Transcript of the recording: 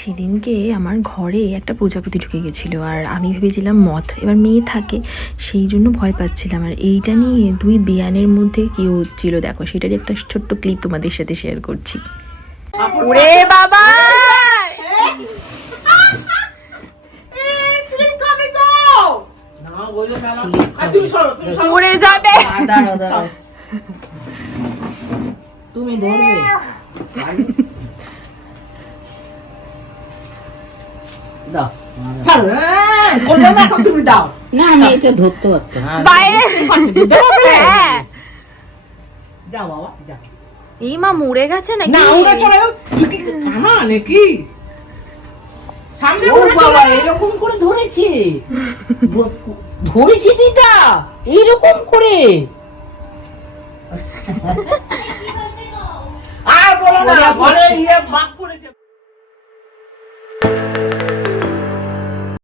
সেদিনকে আমার ঘরে একটা প্রজাপতি ঢুকে গেছিলো আর আমি ভেবেছিলাম মথ, এবার মেয়ে থাকে সেই জন্য ভয় পাচ্ছিলাম। আর এইটা নিয়ে দুই বেয়ানের মধ্যে কি হচ্ছিল দেখো, সেটারই একটা ছোট্ট ক্লিপ তোমাদের সাথে শেয়ার করছি। ওরে বাবা, উড়ে যাবে। তুমি ধরবে দাও, তুমি দাও না, আমি এটা ধরতে পারতাম বাইরে। যাও বাবা যাও। এই মা মরে গেছে নাকি? না ওরা চলে গেল নাকি সামনে। ও বাবা এরকম করে ধরেছে, ধরেছি দিদা এইরকম করে। আর বলো না ঘরে